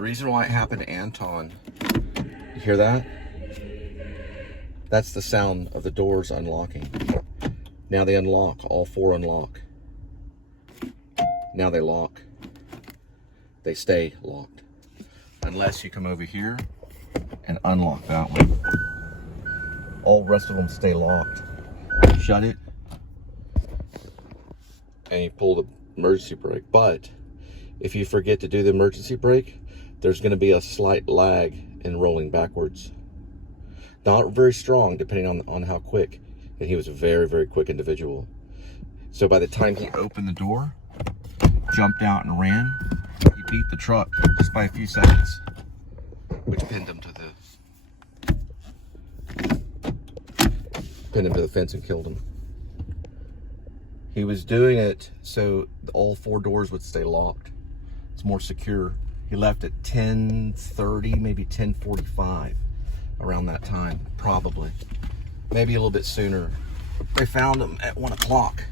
The reason why it happened to Anton, you hear that? That's the sound of the doors unlocking. Now they unlock, all four unlock. Now they lock. They stay locked. Unless you come over here and unlock that one. All the rest of them stay locked. Shut it, and you pull the emergency brake. But if you forget to do the emergency brake, there's going to be a slight lag in rolling backwards. Not very strong, depending on how quick. And he was a very, very quick individual. So by the time he opened the door, jumped out and ran, he beat the truck just by a few seconds, which pinned him to the fence and killed him. He was doing it so all four doors would stay locked. It's more secure. He left at 10:30, maybe 10:45, around that time, probably. Maybe a little bit sooner. They found him at 1 o'clock.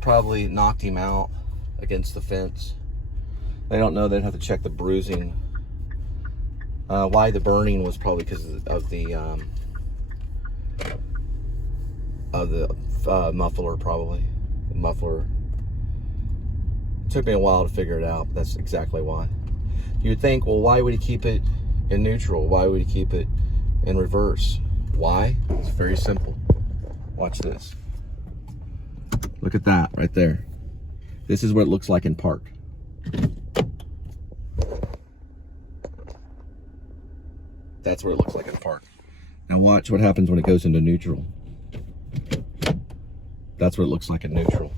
Probably knocked him out against the fence. They don't know. They'd have to check the bruising. Why the burning was probably because of the muffler, probably. The muffler. It took me a while to figure it out, but that's exactly why. You'd think, well, why would he keep it in neutral? Why would he keep it in reverse? Why? It's very simple. Watch this. Look at that right there. This is what it looks like in park. That's what it looks like in park. Now watch what happens when it goes into neutral. That's what it looks like in neutral.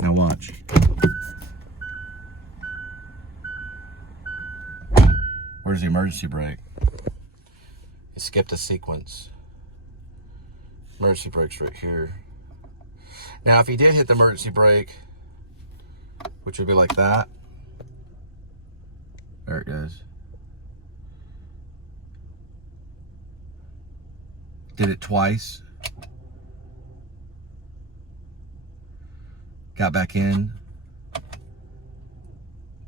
Now watch. Where's the emergency brake? It skipped a sequence. Emergency brake's right here. Now if he did hit the emergency brake, which would be like that. There it goes. Did it twice. Got back in.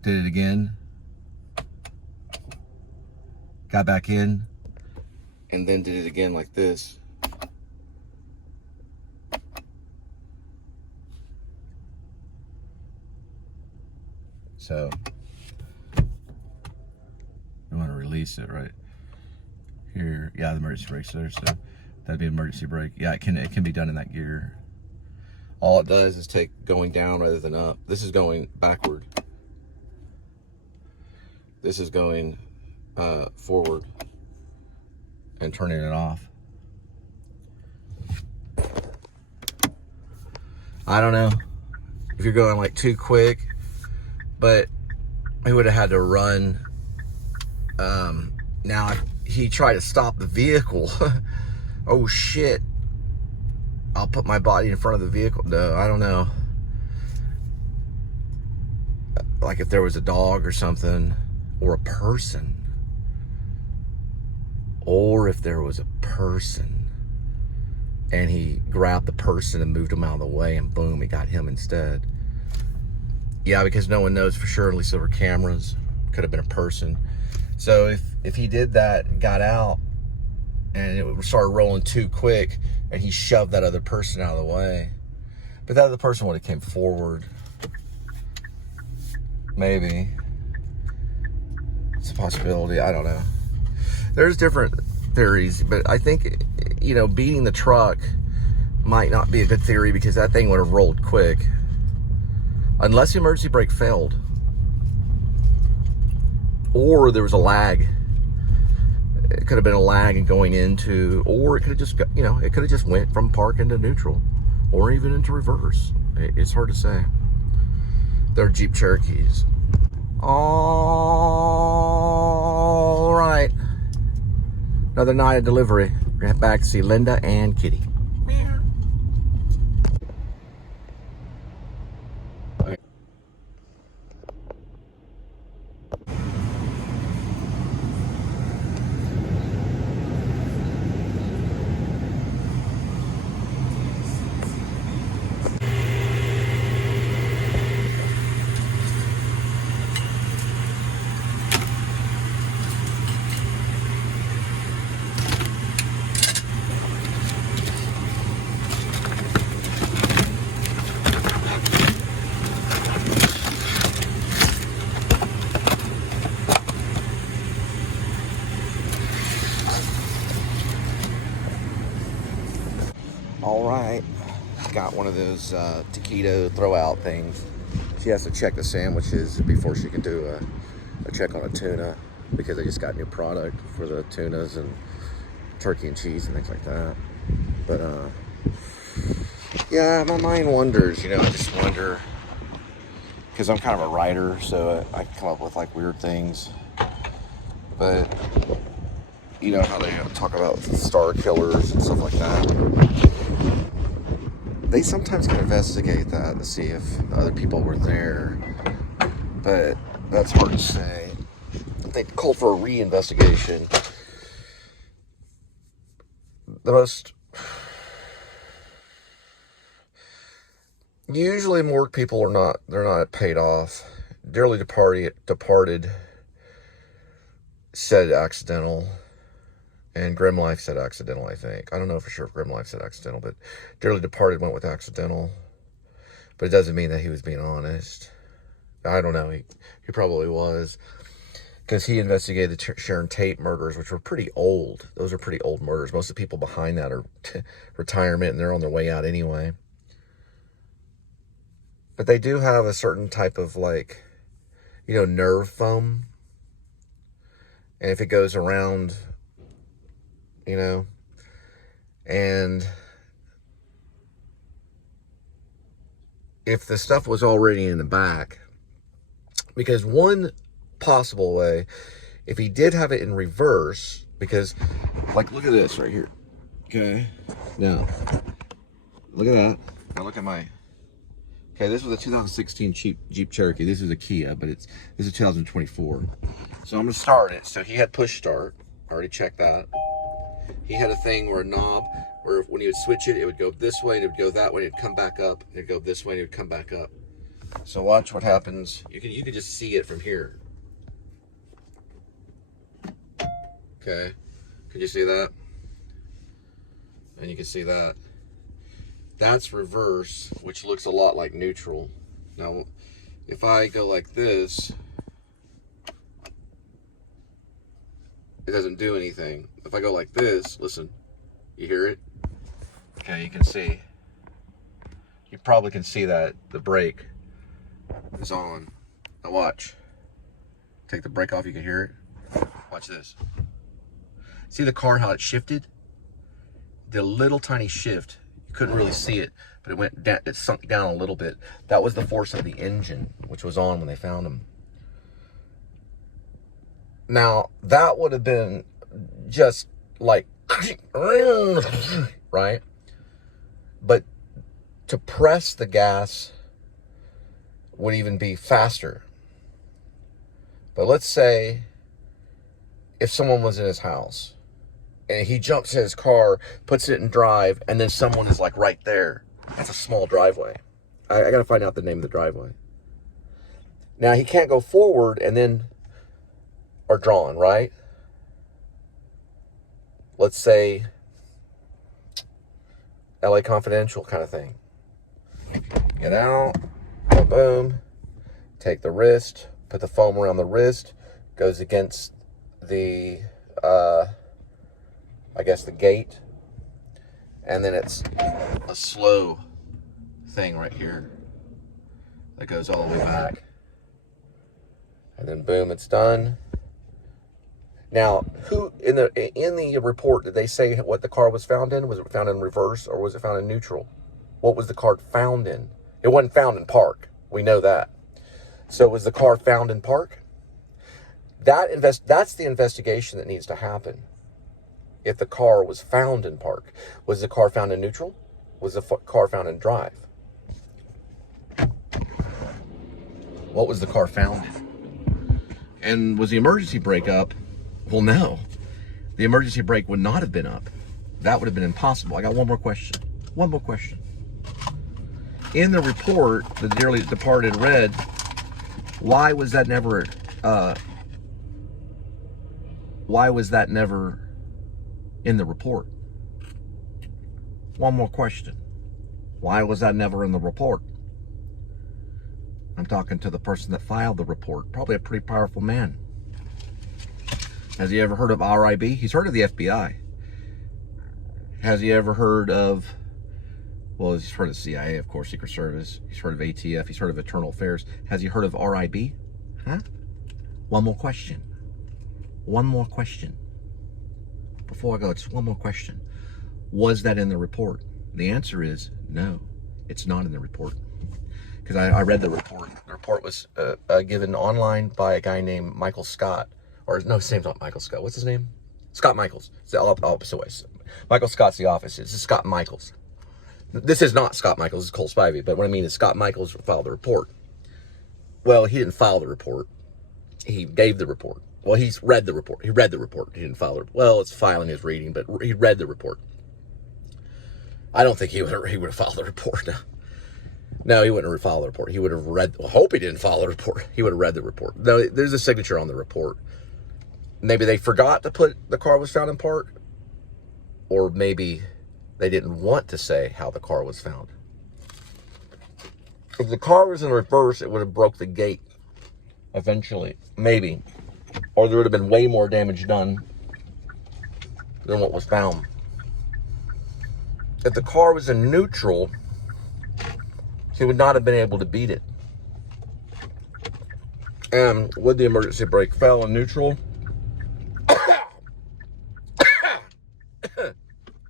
Did it again. Got back in. And then did it again like this. So I want to release it right here. Yeah, the emergency brake's there, so that'd be emergency brake. Yeah, it can be done in that gear. All it does is take going down rather than up. This is going backward. This is going forward and turning it off. I don't know if you're going like too quick, but he would have had to run. Now he tried to stop the vehicle. Oh shit. I'll put my body in front of the vehicle. No, I don't know. Like if there was a dog or something, or a person. Or if there was a person and he grabbed the person and moved him out of the way and boom, he got him instead. Yeah, because no one knows for sure, at least over cameras. Could have been a person. So if he did that and got out and it started rolling too quick and he shoved that other person out of the way, but that other person would have came forward. Maybe. It's a possibility. I don't know. There's different theories, but I think, you know, beating the truck might not be a good theory because that thing would have rolled quick. Unless the emergency brake failed. Or there was a lag. It could have been a lag in going into, or it could have just, you know, it could have just went from park into neutral, or even into reverse. It's hard to say. They're Jeep Cherokees. All right. Another night of delivery. We're gonna head back to see Linda and Kitty. All right, got one of those taquito throw out things. She has to check the sandwiches before she can do a check on a tuna, because they just got new product for the tunas and turkey and cheese and things like that. But yeah, my mind wanders, you know. I just wonder, because I'm kind of a writer, so I come up with like weird things. But you know how they talk about star killers and stuff like that. They sometimes can investigate that to see if other people were there, but that's hard to say. They called for a re-investigation. The most... Usually more people are not, they're not paid off. Dearly departed said accidental, and Grim Life said accidental, I think. I don't know for sure if Grim Life said accidental, but Dearly Departed went with accidental. But it doesn't mean that he was being honest. I don't know. He probably was. Because he investigated the Sharon Tate murders, which were pretty old. Those are pretty old murders. Most of the people behind that are retirement, and they're on their way out anyway. But they do have a certain type of, like, you know, nerve foam. And if it goes around, you know, and if the stuff was already in the back, because one possible way, if he did have it in reverse, because, like, look at this right here, okay, now, look at that, now look at my, okay, this was a 2016 Jeep Cherokee, this is a Kia, but this is 2024, so I'm going to start it. So he had push start, I already checked that. He had a thing where a knob, where when he would switch it, it would go this way, and it would go that way, and it'd come back up, and it'd go this way, and it would come back up. So watch what happens. You can just see it from here. Okay, could you see that? And you can see that. That's reverse, which looks a lot like neutral. Now, if I go like this, it doesn't do anything. If I go like this, listen, you hear it? Okay, you can see. You probably can see that the brake is on. Now watch. Take the brake off, you can hear it. Watch this. See the car, how it shifted? The little tiny shift, you couldn't really see it, but it went down, it sunk down a little bit. That was the force of the engine, which was on when they found him. Now, that would have been just like, right? But to press the gas would even be faster. But let's say if someone was in his house and he jumps in his car, puts it in drive, and then someone is like right there. That's a small driveway. I got to find out the name of the driveway. Now, he can't go forward and then are drawn, right? Let's say LA Confidential kind of thing. Get out, boom, boom, take the wrist, put the foam around the wrist, goes against the, I guess the gate, and then it's a slow thing right here that goes all the way back. And then boom, it's done. Now, who in the report did they say what the car was found in? Was it found in reverse or was it found in neutral? What was the car found in? It wasn't found in park. We know that. So was the car found in park? That's the investigation that needs to happen. If the car was found in park, was the car found in neutral? Was the car found in drive? What was the car found in? And was the emergency brake up? Well, no. The emergency brake would not have been up. That would have been impossible. I got one more question. One more question. In the report, the dearly departed read, why was that never in the report? One more question. Why was that never in the report? I'm talking to the person that filed the report. Probably a pretty powerful man. Has he ever heard of RIB? He's heard of the FBI. Has he ever heard of Well, he's heard of CIA, of course, Secret Service. He's heard of ATF. He's heard of Internal Affairs. Has he heard of RIB? Huh? One more question. One more question. Before I go, just one more question. Was that in the report? The answer is no. It's not in the report. Because I read the report. The report was given online by a guy named Michael Scott. Or, no, his name's not Michael Scott. What's his name? Scott Michaels. It's the opposite way. Michael Scott's the office. This is Scott Michaels. This is not Scott Michaels. This is Cole Spivey. But what I mean is Scott Michaels filed the report. Well, he didn't file the report. He gave the report. Well, he's read the report. He read the report. He didn't file it. Well, it's filing his reading, but he read the report. I don't think he would have filed the report. No, he wouldn't have filed the report. He would have read. I hope he didn't file the report. He would have read the report. No, there's a signature on the report. Maybe they forgot to put the car was found in park, or maybe they didn't want to say how the car was found. If the car was in reverse, it would have broke the gate eventually, maybe, or there would have been way more damage done than what was found. If the car was in neutral, he would not have been able to beat it. And would the emergency brake fail in neutral?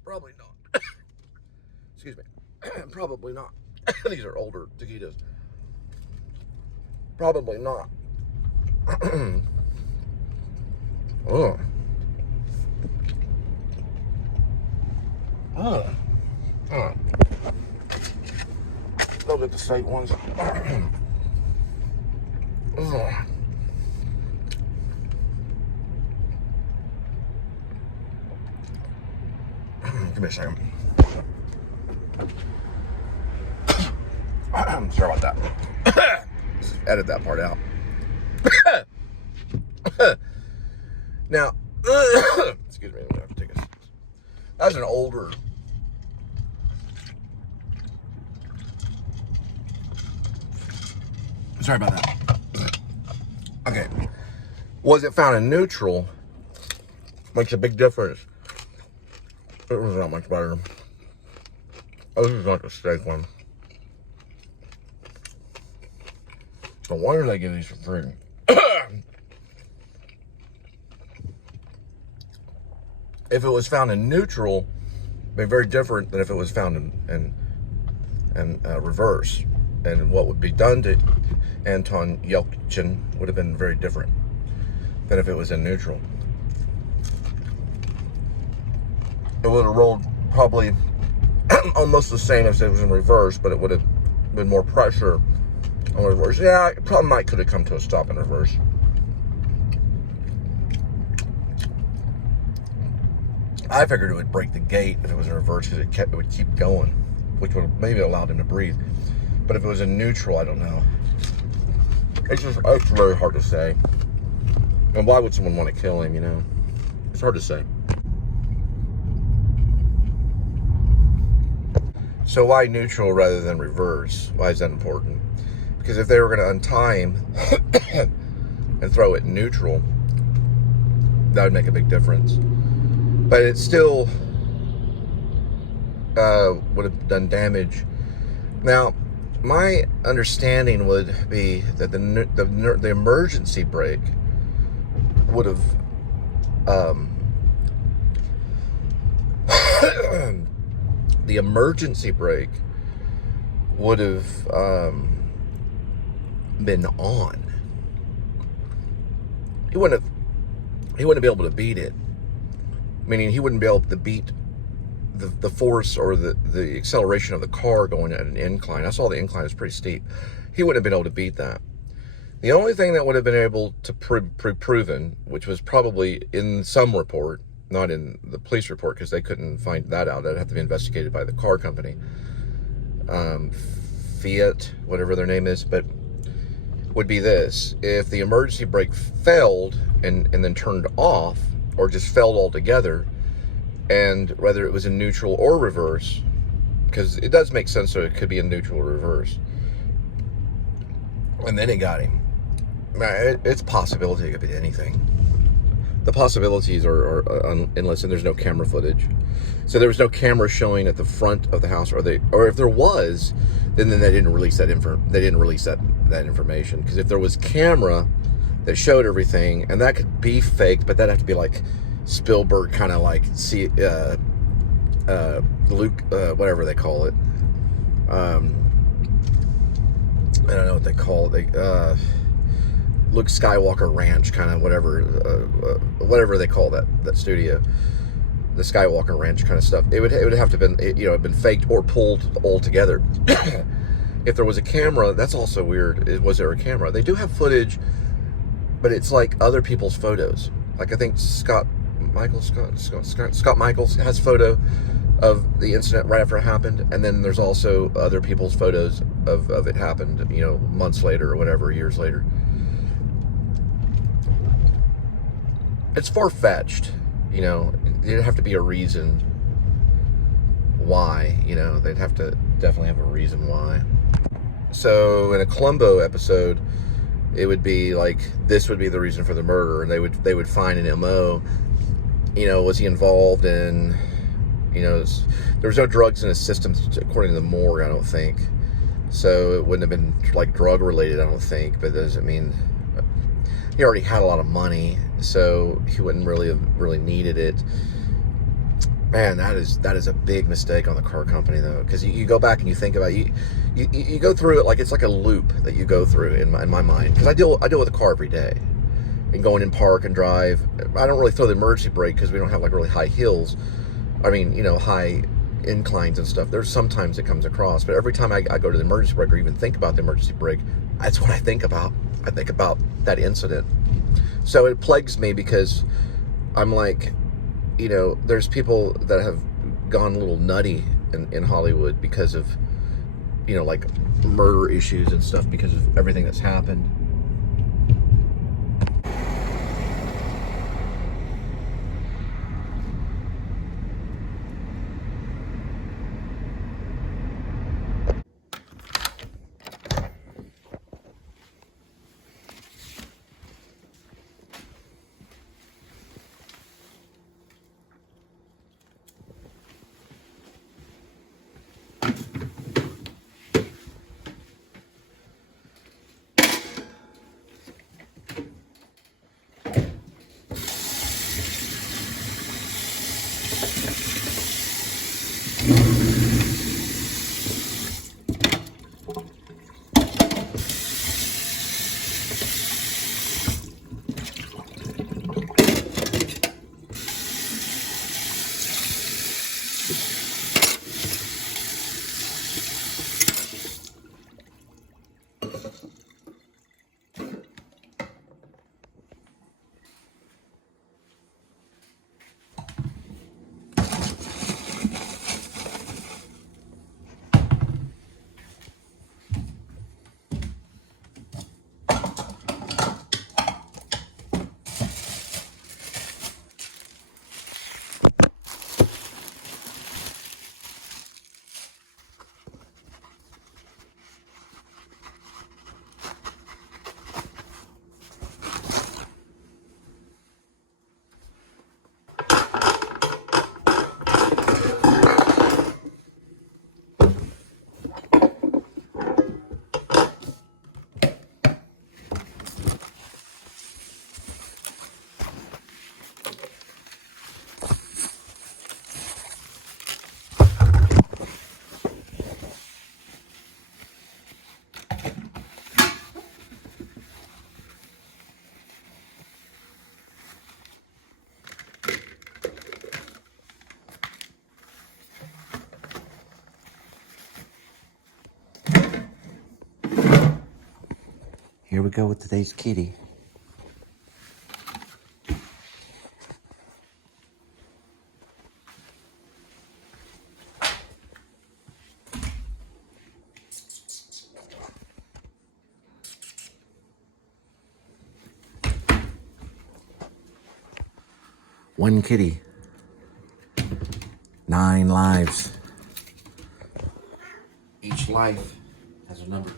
Probably not. Excuse me. Probably not. These are older taquitos. Probably not. Oh. Oh. Oh. Those are the state ones. Oh. Give me a second. Sorry about that. Just edit that part out. Now, excuse me, I'm gonna have to take a. That's an older. Sorry about that. Okay. Was it found in neutral? Makes a big difference. It was not much better. Oh, this is not the steak one. So why did I give these for free? If it was found in neutral, it'd be very different than if it was found in reverse. And what would be done to Anton Yell Chin would have been very different than if it was in neutral. It would have rolled probably almost the same as if it was in reverse, but it would have been more pressure on reverse. Yeah, it probably could have come to a stop in reverse. I figured it would break the gate if it was in reverse because it would keep going, which would maybe allowed him to breathe. But if it was in neutral, I don't know. It's very hard to say. And why would someone want to kill him, you know? It's hard to say. So why neutral rather than reverse? Why is that important? Because if they were going to untie him and throw it neutral, that would make a big difference. But it still would have done damage. Now, my understanding would be that the emergency brake would have the emergency brake would have been on. He wouldn't be able to beat it. Meaning he wouldn't be able to beat the force or the acceleration of the car going at an incline. I saw the incline was pretty steep. He wouldn't have been able to beat that. The only thing that would have been able to proven, which was probably in some report, not in the police report because they couldn't find that out. That'd have to be investigated by the car company. Fiat, whatever their name is, but would be this. If the emergency brake failed and then turned off, or just failed altogether, and whether it was in neutral or reverse, because it does make sense that it could be in neutral or reverse, and then it got him. Man, it's a possibility it could be anything. the possibilities are endless, and there's no camera footage. So there was no camera showing at the front of the house, or if there was, then they didn't release that that information. Because if there was camera that showed everything, and that could be faked, but that'd have to be like Spielberg kind of like Luke, whatever they call it. I don't know what they call it. Luke Skywalker Ranch, kind of whatever they call that studio, the Skywalker Ranch kind of stuff. It would have to been been faked or pulled all together. If there was a camera, that's also weird. Was there a camera? They do have footage, but it's like other people's photos. Like I think Scott Michaels has photo of the incident right after it happened, and then there's also other people's photos of it happened, months later or whatever, years later. It's far-fetched, it'd have to be a reason why, they'd have to definitely have a reason why. So in a Columbo episode, it would be like, this would be the reason for the murder, and they would find an MO. Was he involved in, there was no drugs in his system, according to the morgue, I don't think. So it wouldn't have been like drug related, I don't think, but that doesn't mean, he already had a lot of money, so he wouldn't really have needed it. Man, that is a big mistake on the car company, though, because you go back and you think about it, you go through it like it's like a loop that you go through in my mind, because I deal with a car every day, and going in park and drive. I don't really throw the emergency brake because we don't have like really high hills. I mean, high inclines and stuff. There's sometimes it comes across, but every time I go to the emergency brake or even think about the emergency brake, that's what I think about. I think about that incident. So it plagues me because I'm like, there's people that have gone a little nutty in Hollywood because of, like murder issues and stuff, because of everything that's happened. Here we go with today's kitty. One kitty, 9 lives. Each life has a number.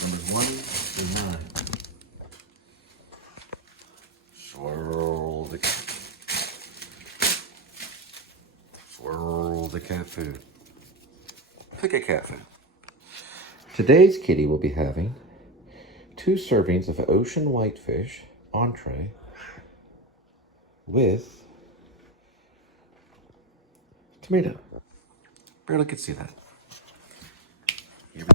Numbers 1 through 9. cat food. Pick a cat food. Today's kitty will be having 2 servings of ocean whitefish entree with tomato. Barely could see that. Here we go.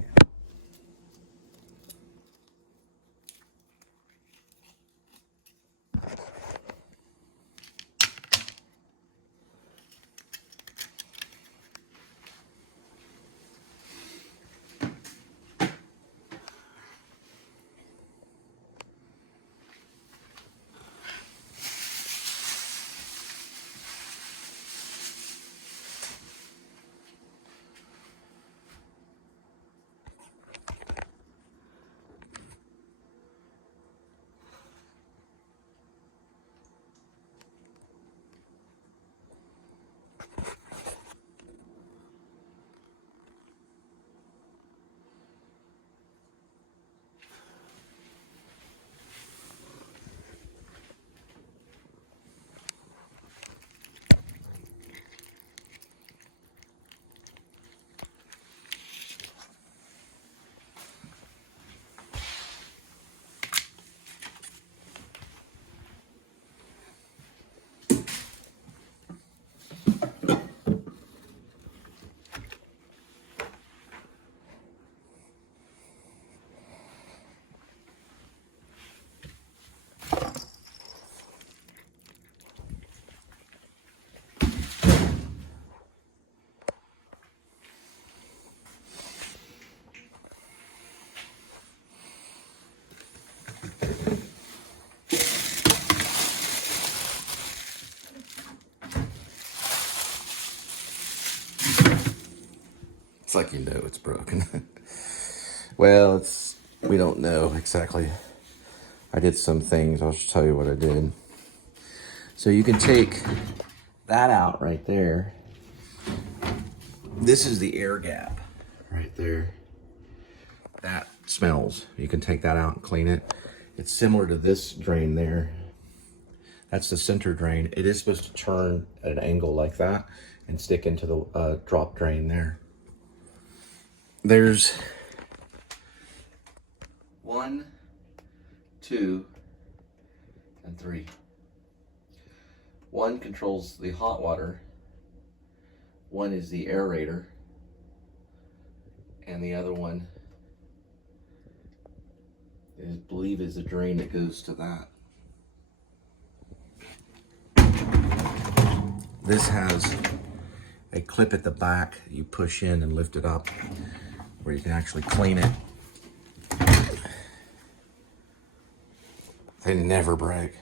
It's like, you know, it's broken. Well, we don't know exactly. I did some things. I'll just tell you what I did. So you can take that out right there. This is the air gap right there. That smells. You can take that out and clean it. It's similar to this drain there. That's the center drain. It is supposed to turn at an angle like that and stick into the drop drain there. There's 1, 2, and 3. 1 controls the hot water. 1 is the aerator. And the other one I believe is a drain that goes to that. This has a clip at the back you push in and lift it up where you can actually clean it. They never break,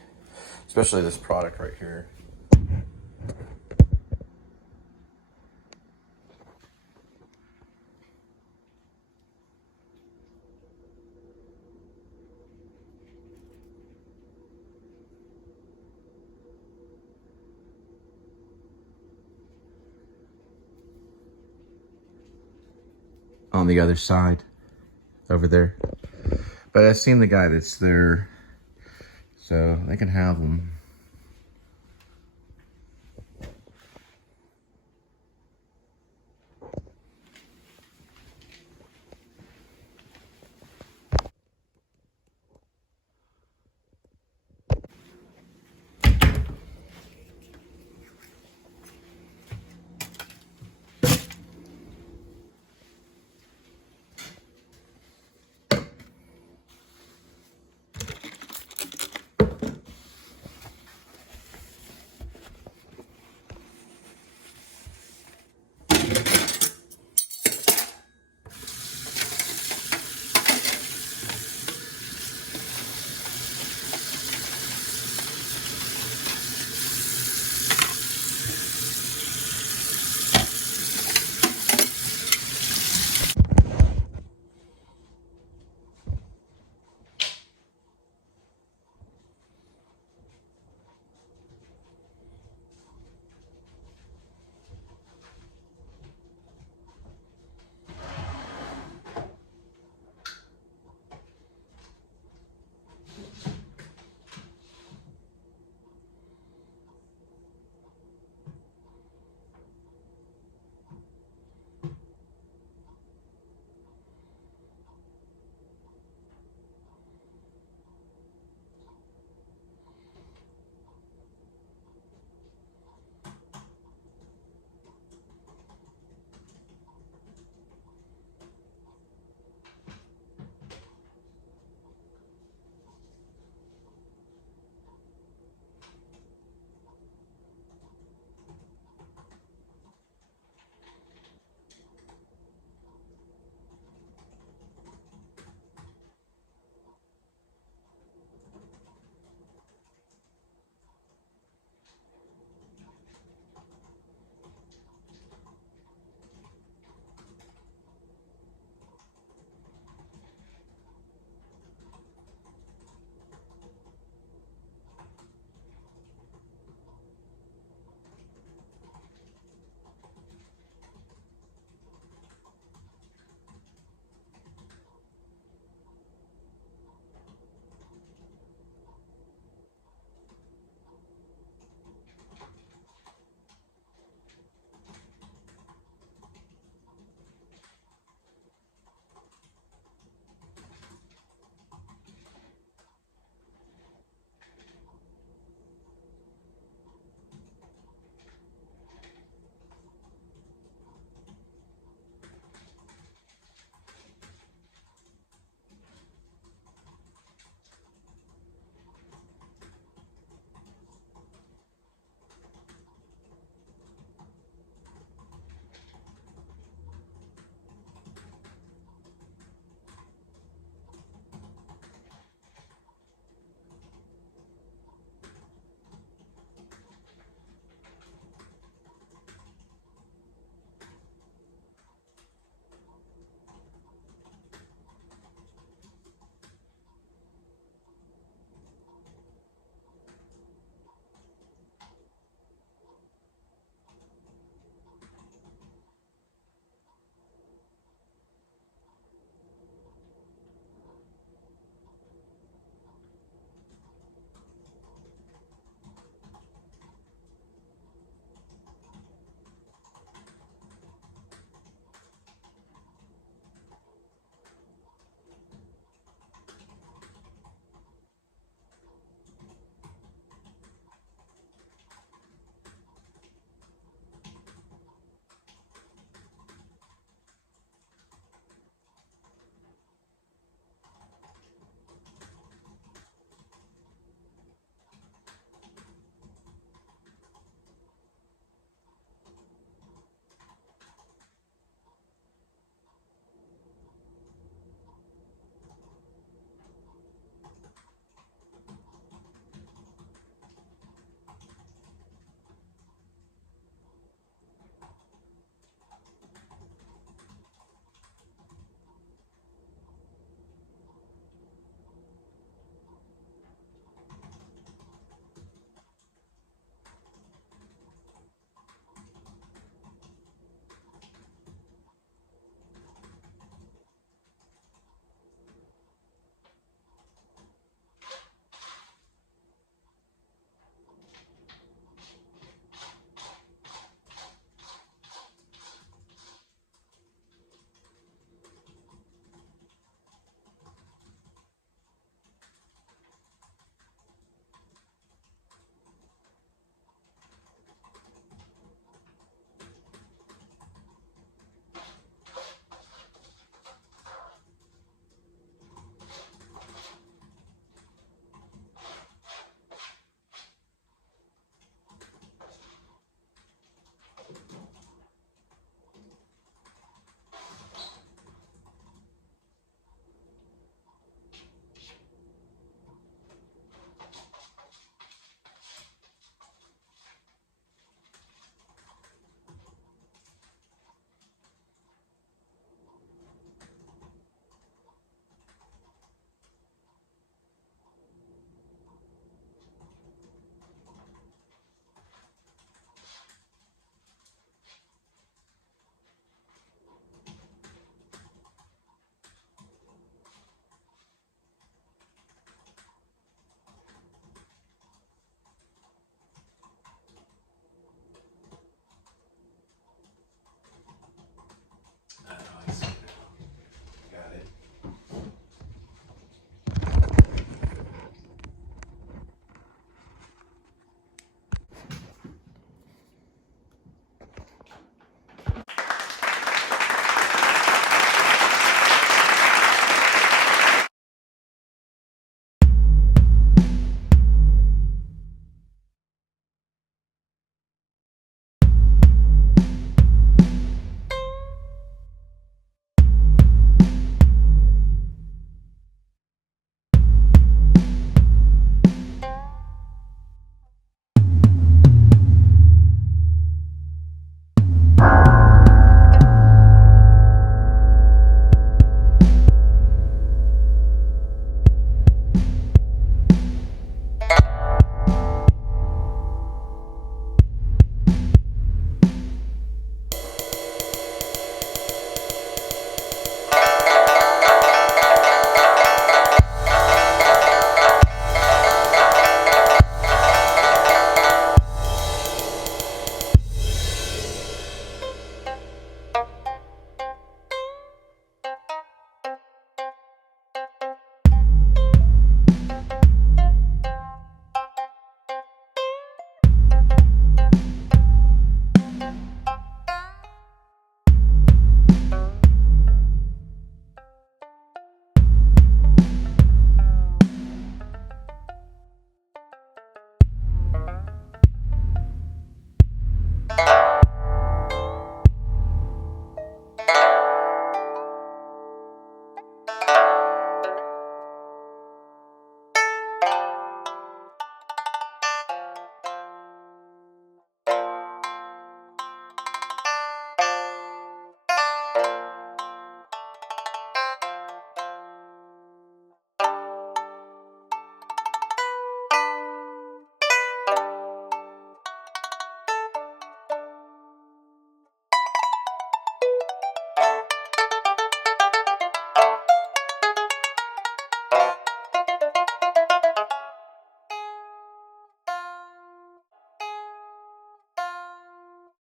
especially this product right here. On the other side, over there. But I've seen the guy that's there, so they can have them.